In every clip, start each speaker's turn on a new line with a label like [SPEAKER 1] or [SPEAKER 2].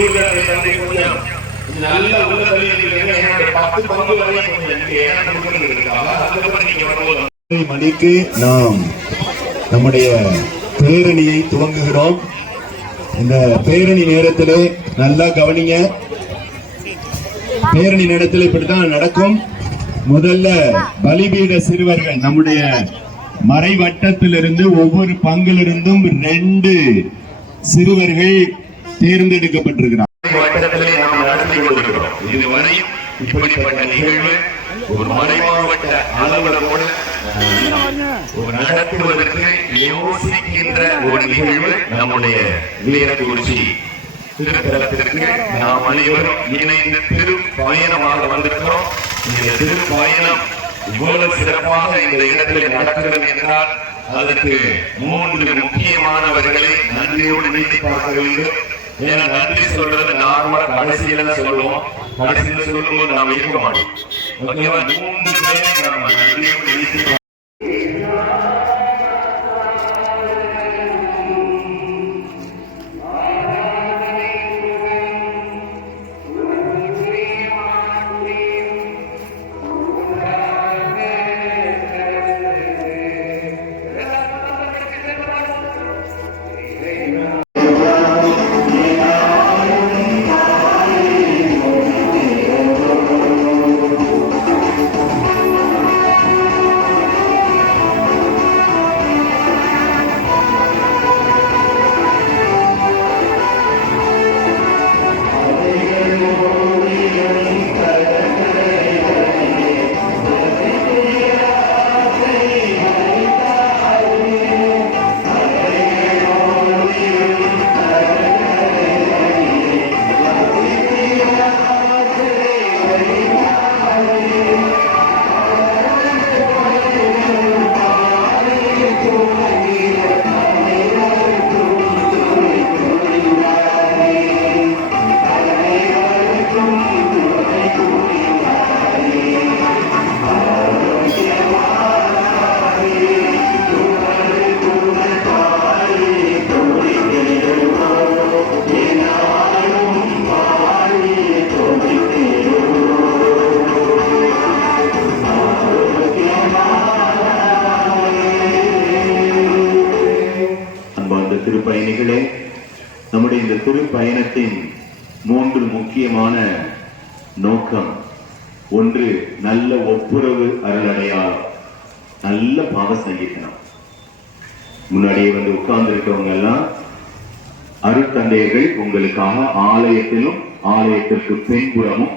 [SPEAKER 1] தந்தை நல்ல பத்து பங்கு வரை எனக்கு
[SPEAKER 2] மணிக்கு நாம் நம்முடைய பேரணியை துவங்குகிறோம். இந்த பேரணி நேரத்தில் நல்லா கவனிங்க. பேரணி நேரத்தில் இப்படித்தான் நடக்கும். முதல்ல பலிபீட சிறுவர்கள் நம்முடைய மறைவட்டத்திலிருந்து ஒவ்வொரு பங்கிலிருந்தும் ரெண்டு சிறுவர்கள் தேர்ந்தெடுக்கப்பட்டிருக்கிறார்.
[SPEAKER 1] வட்டத்திலே நாம் நடத்தி கொண்டிருக்கிறோம். இதுவரையும் இப்படிப்பட்ட நிகழ்வு ஒரு மறை மாவட்ட அளவுல கூட நடத்துவதற்கு யோசிக்கின்ற ஒரு நிகழ்வு நம்முடைய வீரக்குறிச்சி திருத்தலத்திற்கு நாம் அனைவரும் இணைந்து திரு பயணமாக வந்திருக்கிறோம். இந்த திரு பயணம் இவ்வளவு சிறப்பாக இந்த இடத்தில் நடக்கிறது என்றால் அதற்கு மூன்று முக்கியமானவர்களை நன்றியோடு நீட்டி பார்க்க வேண்டும். ஏன்னா நன்றி சொல்றது நார்மலா கடைசியில தான் சொல்லுவோம். கடைசியில சொல்லும்போது நாம இருக்க மாட்டோம். ஓகேவா? மூன்று பேரை நன்றியோடு
[SPEAKER 3] பயணத்தின் மூன்று முக்கியமான நோக்கம். ஒன்று நல்ல ஒப்புரவு அருளடையாளம் நல்ல பாவ சங்கீதனம் முன்னாடியே வந்து உட்கார்ந்து இருக்கவங்க எல்லாம் அருட்தந்தையர்கள் உங்களுக்காக ஆலயத்திலும் ஆலயத்திற்கு பின்புறமும்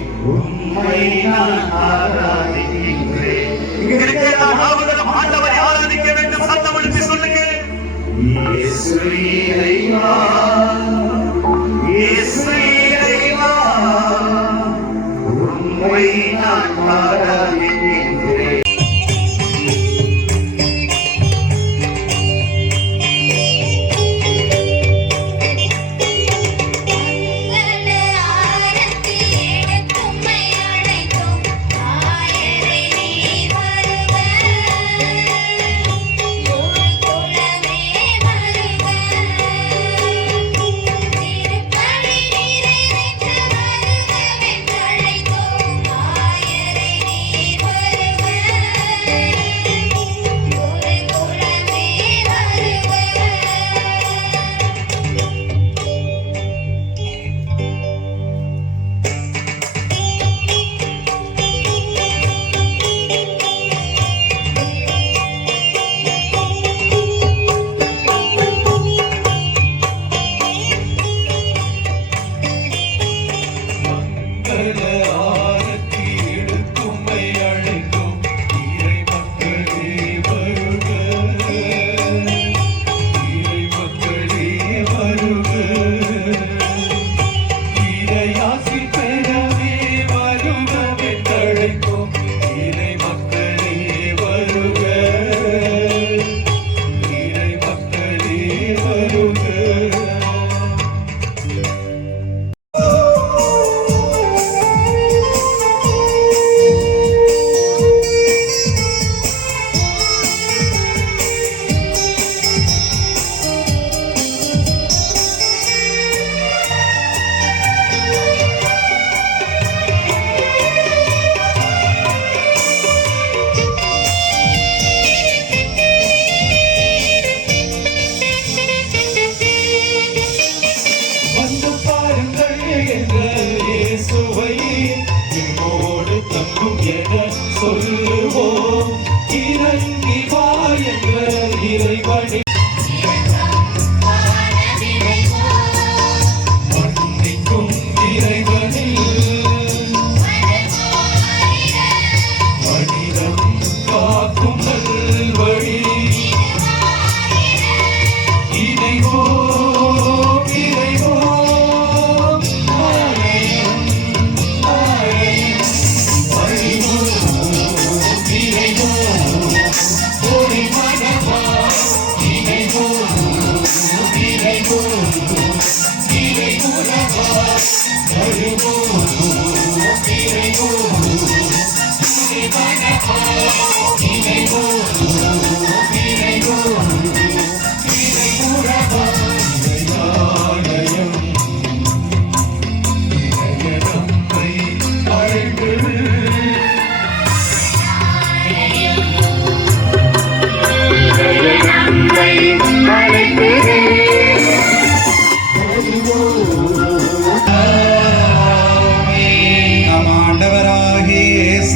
[SPEAKER 1] ஆண்டவரை ஆராதிக்க வேண்டும் சத்தம் எடுத்து சொல்லுங்க உண்மை நான் ஆராதிக்கின்றேன்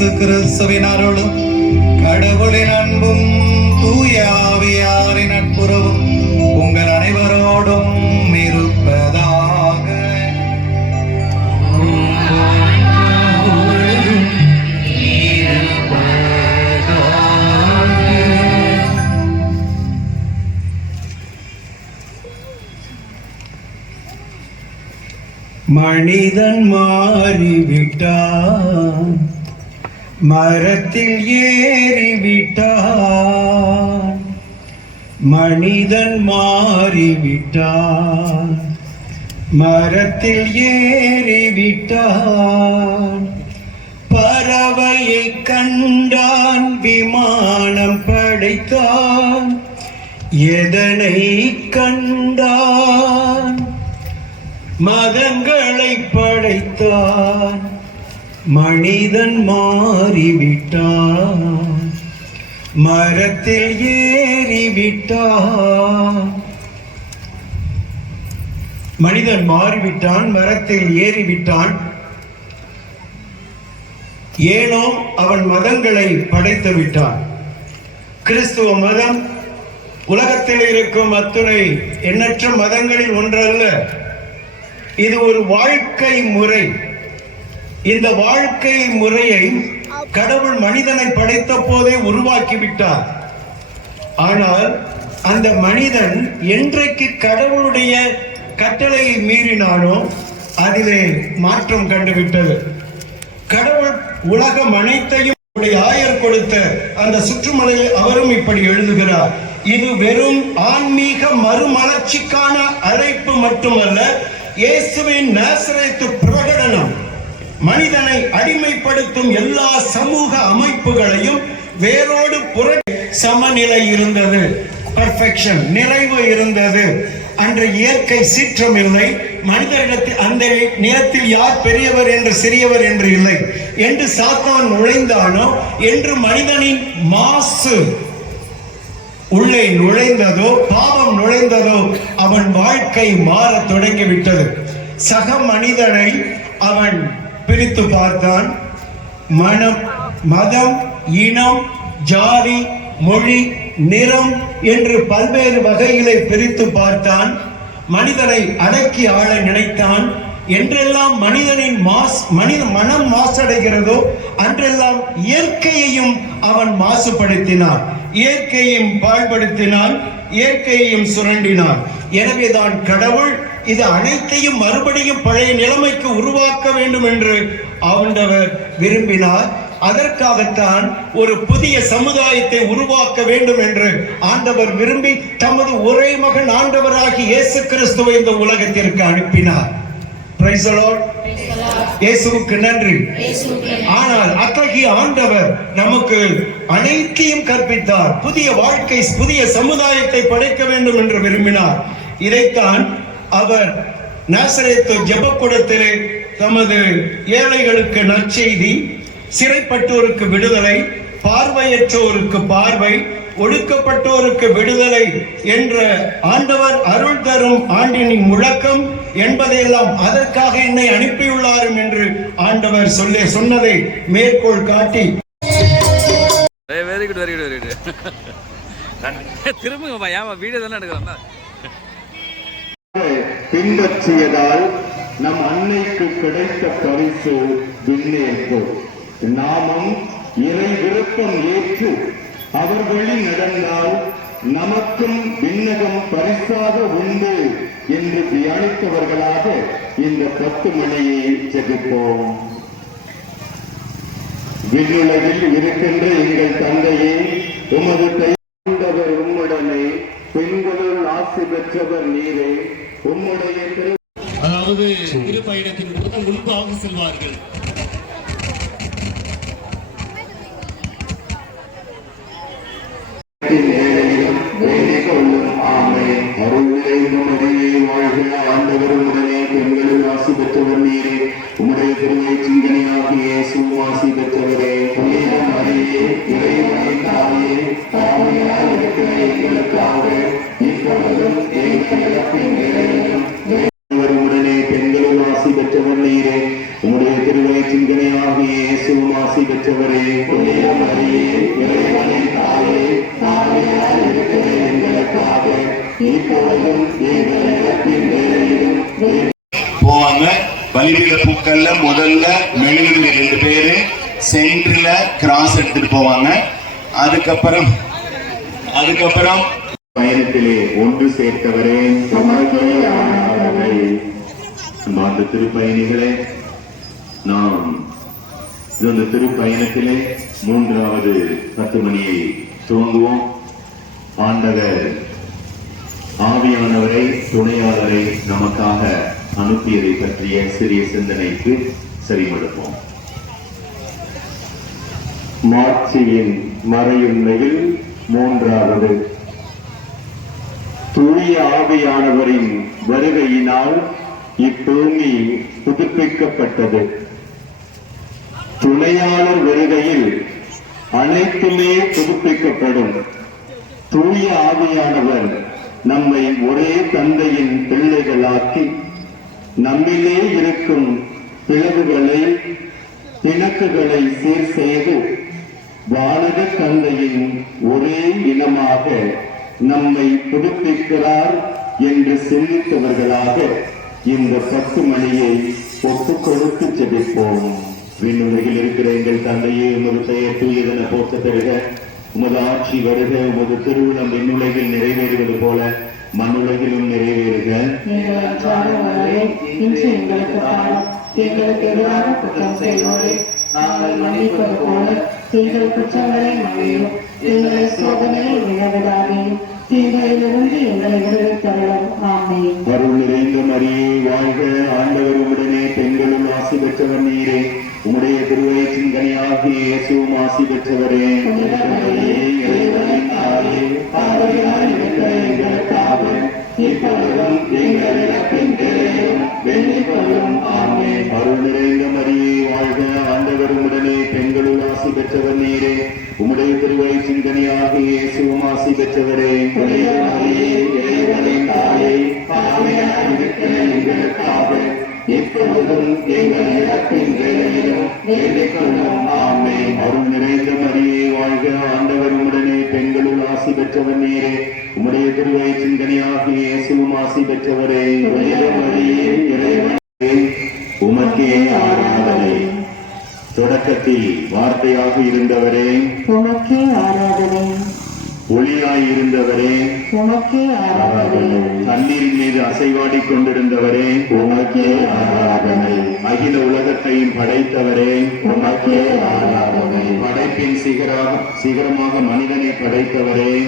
[SPEAKER 4] இயேசு
[SPEAKER 5] கிறிஸ்துவின் அருளும் கடவுளின் அன்பும் தூய ஆவியாரின் நட்புறவும் உங்கள் அனைவரோடும் இருப்பதாக. மனிதன் மாறிவிட்டான். மரத்தில் ஏறிவிட்டான் மனிதன் மாறிவிட்டான். மரத்தில் ஏறிவிட்டான் பறவையை கண்டான் விமானம் படைத்தான். எதனை கண்டான்? மதங்களை படைத்தான். மனிதன் மாறிவிட்டான். மரத்தில் ஏறிவிட்டான். மனிதன் மாறிவிட்டான் மரத்தில் ஏறிவிட்டான். ஏனோ அவன் மதங்களை படைத்து விட்டான். கிறிஸ்துவ மதம் உலகத்தில் இருக்கும் அத்துணை எண்ணற்ற மதங்களில் ஒன்றல்ல. இது ஒரு வாழ்க்கை முறை. இந்த வாழ்க்கை முறையை கடவுள் மனிதனை படைத்த போதே உருவாக்கி விட்டார் ஆனால் அந்த மனிதன் என்றைக்கு கடவுளுடைய கட்டளையை மீறினானோ அதிலே மாற்றம் கண்டுவிட்டது. கடவுள் உலகம் அனைத்தையும் ஆயர் கொடுத்த அந்த சுற்றுமலையில் அவரும் இப்படி எழுதுகிறார். இது வெறும் ஆன்மீக மறுமலர்ச்சிக்கான அழைப்பு மட்டுமல்ல இயேசுவின் நாசரேத்து பிரகடனம். மனிதனை அடிமைப்படுத்தும் எல்லா சமூக அமைப்புகளையும் வேரோடு புற சமநிலை இருந்தது. பர்ஃபெக்ஷன் நிறைவு இருந்தது. அன்று இயற்கை சீற்றம் இல்லை. மனிதரிடத்தில் அந்த நேரத்தில் யார் பெரியவர் என்று சிறியவர் என்று இல்லை. என்று சாத்தான் நுழைந்தானோ என்று மனிதனின் மாசு உள்ளே நுழைந்ததோ பாவம் நுழைந்ததோ அவன் வாழ்க்கை மாறத் தொடங்கிவிட்டது. சக மனிதனை அவன் பிரித்து பார்த்தான். மனம் மதம் இனம் ஜாதி மொழி நிறம் என்று பல்வேறு வகைகளை பிரித்து பார்த்தான். மனிதனை அடக்கி ஆள நினைத்தான். என்றெல்லாம் மனிதனின் மாஸ் மனித மனம் மாசடைகிறதோ அன்றெல்லாம் இயற்கையையும் அவன் மாசுபடுத்தினான். இயற்கையையும் பாழ்படுத்தினான் இயற்கையையும் சுரண்டினான். எனவேதான் கடவுள் இது அனைத்தையும் மறுபடியும் பழைய நிலைமைக்கு உருவாக்க வேண்டும் என்று ஆண்டவர் விரும்பினார். அதற்காகத்தான் ஒரு புதிய சமுதாயத்தை உருவாக்க வேண்டும் என்று ஆண்டவர் விரும்பி தமது ஒரே மகன் ஆண்டவராகி இயேசு கிறிஸ்துவை இந்த உலகத்திற்கு அனுப்பினார். இயேசுவுக்கு நன்றி. ஆனால் அத்தகைய ஆண்டவர் நமக்கு அனைத்தையும் கற்பித்தார். புதிய வாழ்க்கை புதிய சமுதாயத்தை படைக்க வேண்டும் என்று விரும்பினார். இதைத்தான் அவர் நாசரேத்து ஜெபக்கூடத்திலே தமது ஏழைகளுக்கு நற்செய்தி சிறைப்பட்டோருக்கு விடுதலை பார்வையற்றோருக்கு பார்வை ஒடுக்கப்பட்டோருக்கு விடுதலை என்ற ஆண்டவர் அருள் தரும் ஆண்டினின் முழக்கம் என்பதையெல்லாம் அதற்காக என்னை அனுப்பியுள்ளாரும் என்று ஆண்டவர் சொல்ல சொன்னதை மேற்கோள் காட்டி.
[SPEAKER 6] Very good very good very good திரும்புங்கப்பா ஏமா வீடியோ தானே எடுக்கிறோம்
[SPEAKER 1] பின்பற்றியதால் நம் அன்னைக்கு கிடைத்த பரிசு விண்ணேற்பு நாமும் இறை விருப்பம் ஏற்று அவர் வழி நடந்தால் நமக்கும் விண்ணகம் பரிசாக உண்டு என்று தியானித்தவர்களாக இந்த பத்து மணியை ஜெபிப்போம். விண்ணுலகில் இருக்கின்ற எங்கள் தந்தையே உமது கைண்டவர் உம்முடனே பெண்களுள் ஆசி பெற்றவர் நீரே.
[SPEAKER 7] அதாவது திருப்பயணத்தின் போது முன்பாக செல்வார்கள்.
[SPEAKER 1] உம்முடைய திருமை சிந்தனையாகிய இயேசு ஆசி பெற்றவரே புனித மரியே இறைவனின் தாயே தாமையாக இருக்கிற எங்களுக்காக இப்பொழுதும் எங்கள் இறப்பின்
[SPEAKER 2] பலிபீட பூக்கள்ல முதல்ல மெழுகுல ரெண்டு பேரு சென்டர்ல கிராஸ் எடுத்துட்டு போவாங்க. அதுக்கப்புறம் அதுக்கப்புறம்
[SPEAKER 1] பயணத்திலே ஒன்று சேர்த்தவரே அந்த திருப்பயணிகளே நாம் இந்த திருப்பயணத்திலே மூன்றாவது பத்து மணியை துவங்குவோம். ஆண்டவர் ஆவியானவரை துணையாளரை நமக்காக அனுப்பியதை பற்றிய சிறிய சிந்தனைக்கு செவிமடுப்போம். மாட்சியின் மறையுண்மையில் மூன்றாவது தூய ஆவியானவரின் வருகையினால் இப்பூமி புதுப்பிக்கப்பட்டது. துணையாளர் வருகையில் அனைத்துமே புதுப்பிக்கப்படும். தூய ஆவியானவர் நம்மை ஒரே தந்தையின் பிள்ளைகளாக்கி நம்மிலே இருக்கும் பிளவுகளை பிணக்குகளை சீர் செய்து வானக தந்தையின் ஒரே இனமாக நம்மை புதுப்பிக்கிறார் என்று சிந்தித்தவர்களாக இந்த பத்து மணியை ஒப்புக் கொடுத்து செபிப்போம் விண்ணுலகில் இருக்கிற எங்கள் தந்தையே உமது பெயர் தூயதென போற்ற தருக உமது ஆட்சி வருக உமது திருவிழம் விண்ணுலகில் நிறைவேறுவது போல மண்ணுலகிலும் நிறைவேறுக.
[SPEAKER 8] எங்களுக்கு எதிராக குற்றம் செய்வோரை. நாங்கள் மன்னிப்பது போல எங்கள் குற்றங்களை மன்னியும். எங்களை சோதனையில் விழவிடாமையும் தீமையிலிருந்து எங்களை விடுவித்தருளும் ஆமென்.
[SPEAKER 1] அருள் நிறைந்த மரியே வாழ்க. ஆண்டவர் உடனே பெண்களும் ஆசி பெற்றவர் நீரே. உம்முடைய திருவயிற்றின் கனியாகிய இயேசுவும் ஆசி பெற்றவரே. அருள் நிறைந்த மரியே வாழ்க ஆண்டவர் உடனே ஆசி பெற்றவர் நீரே உம்முடைய திருவயிற்றின் இயேசுவும் ஆசி பெற்றவரே இப்பொழுதும் எங்கள் இறப்பின் அருள் நிறைந்த மரியே வாழ்க ஆண்டவர் உடனே பெண்களும் ஆசி பெற்றவர் நீரே உம்முடைய திருவயிற்றின் கனியாகிய இயேசுவும் ஆசி பெற்றவரே மரியே இறைவனே உமக்கே ஆராதனை. தொடக்கத்தில் வார்த்தையாக இருந்தவரே
[SPEAKER 8] உமக்கே ஆராதனை.
[SPEAKER 1] ஒளியாய் இருந்தவரே
[SPEAKER 8] உமக்கே ஆராதனை.
[SPEAKER 1] தண்ணீரின் மீது அசைவாடிக் கொண்டிருந்தவரே. உமக்கே ஆராதனை. அகில உலகத்தையும் படைத்தவரே. உமக்கே ஆராதனை. படைப்பின் சிகரா சிகரமாக மனிதனை படைத்தவரே.